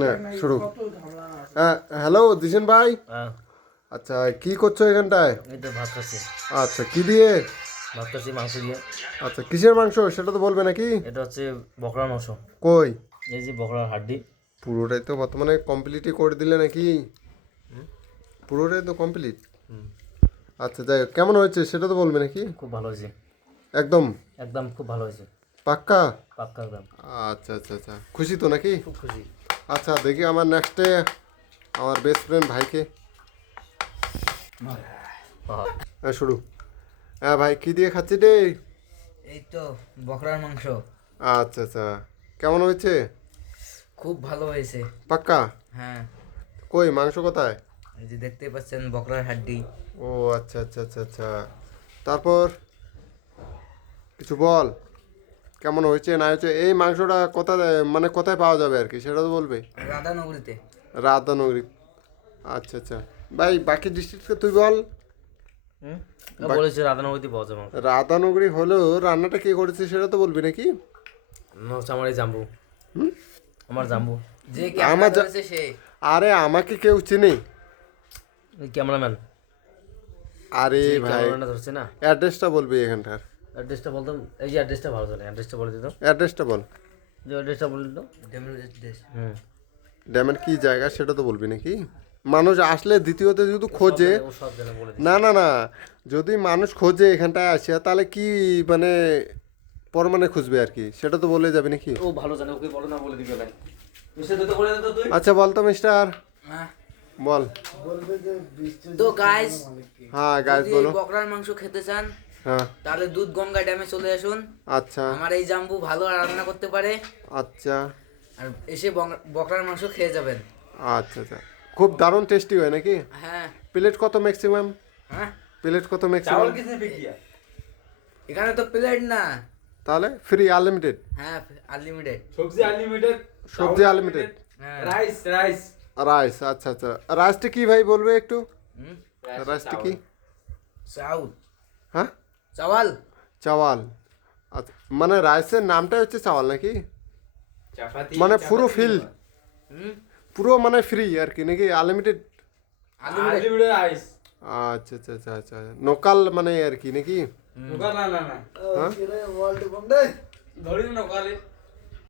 না শুরু। হ্যাঁ হ্যালো দিশন ভাই। আচ্ছা কি করছো এখানটায়? এই তো ভাত খাচ্ছি। আচ্ছা কি দিয়ে? ভাত খাচ্ছি মাংস দিয়ে। আচ্ছা কিসের মাংস সেটা তো বলবে নাকি? এটা হচ্ছে বকরার মাংস। কই? এই যে বকরার হাড্ডি। পুরোটাই তো বর্তমানে কমপ্লিটই করে দিলে নাকি? পুরোটাই তো কমপ্লিট। আচ্ছা যাই হোক, কেমন হয়েছে সেটা তো বলবে নাকি? খুব ভালো হয়েছে। একদম একদম খুব ভালো হয়েছে। পাক্কা? পাক্কা একদম। আচ্ছা আচ্ছা আচ্ছা, খুশি তো নাকি? খুব খুশি। আচ্ছা দেখি আমার নেক্সটে আমার বেস্ট ফ্রেন্ড ভাইকে। হ্যাঁ শুরু। হ্যাঁ ভাই কি দিয়ে খাচ্ছি রে? এই তো বকরার মাংস। আচ্ছা আচ্ছা, কেমন হয়েছে? খুব ভালো হয়েছে। পাক্কা? হ্যাঁ, কই মাংস কোথায়? এই যে দেখতে পাচ্ছেন বকরার হাড্ডি। ও আচ্ছা আচ্ছা আচ্ছা আচ্ছা, তারপর কিছু বল, কেমন হয়েছে না হয়েছে? এই মাংসটা কোথায় মানে কোথায় পাওয়া যাবে আর কি সেটা তো বলবে। রাধানগরীতে। রাধানগরী। আচ্ছা আচ্ছা ভাই, বাকি ডিস্ট্রিক্টকে তুই বল। বলেছে রাধানগরীতে পাওয়া যাবে। রাধানগরী হলেও রান্নাটা কে করেছে সেটা তো বলবি নাকি? হচ্ছে আমার এই জাম্বু। আমার জাম্বু। যে ক্যামেরা ধরেছে সে। আরে আমাকে কেউ চিনি? এই ক্যামেরাম্যান। আরে ভাই ক্যামেরাম্যানটা ধরছে না। অ্যাড্রেসটা বলবি এখানটার? অ্যাড্রেসটা বলতাম, এই যে অ্যাড্রেসটা ভালো চলে। অ্যাড্রেসটা বলে দিত। অ্যাড্রেসটা বল। যে অ্যাড্রেসটা বলে দিত। ড্যামের কি জায়গা সেটা তো বলবি নাকি? মানুষ আসলে দ্বিতীয়তে যদি খোঁজে, ও সব জানে বলে দিত। না না না, যদি মানুষ খোঁজে এখানটায় আসিয়া তাহলে কি মানে পরমানে খুঁজবে আর কি সেটা তো বলে যাবে নাকি? ও ভালো জানে, ওকে বলো না বলে দিবে ভাই। মিস্টার দুটো বলে দিত তুই। আচ্ছা বল তো মিস্টার, হ্যাঁ। বল। তো গাইস, হ্যাঁ গাইস যদি এই বলো। বকরার মাংস খেতে চান হ্যাঁ তাহলে দুধ গঙ্গা ড্যামে চলে আসুন। আচ্ছা আমার এই জাম্বু ভালো রান্না করতে পারে। আচ্ছা আর এসে বকরার মাংস খেয়ে যাবেন। আচ্ছা আচ্ছা, খুব দারুণ টেস্টি হয় নাকি? হ্যাঁ। প্লেট কত ম্যাক্সিমাম? হ্যাঁ, প্লেট কত ম্যাক্সিমাম? এখানে তো প্লেট না। তাহলে ফ্রি আনলিমিটেড? হ্যাঁ, আনলিমিটেড। সবজি আনলিমিটেড, সবজি আনলিমিটেড, হ্যাঁ। Rice rice rice. আচ্ছা আচ্ছা, রাইসটা কি ভাই বলবে একটু? হুম, রাইসটা কি? চাউল। হ্যাঁ চাওয়াল। চাওয়াল। আচ্ছা মানে রাইসের নামটাই হচ্ছে চাওয়াল নাকি? চাপাতি মানে পুরো ফিল, হুম, পুরো মানে ফ্রি আর কি নাকি? আনলিমিটেড? আনলিমিটেড। Unlimited rice. আচ্ছা আচ্ছা আচ্ছা আচ্ছা, লোকাল মানে আর কি নাকি? না না না হ্যাঁ ধরি না কালে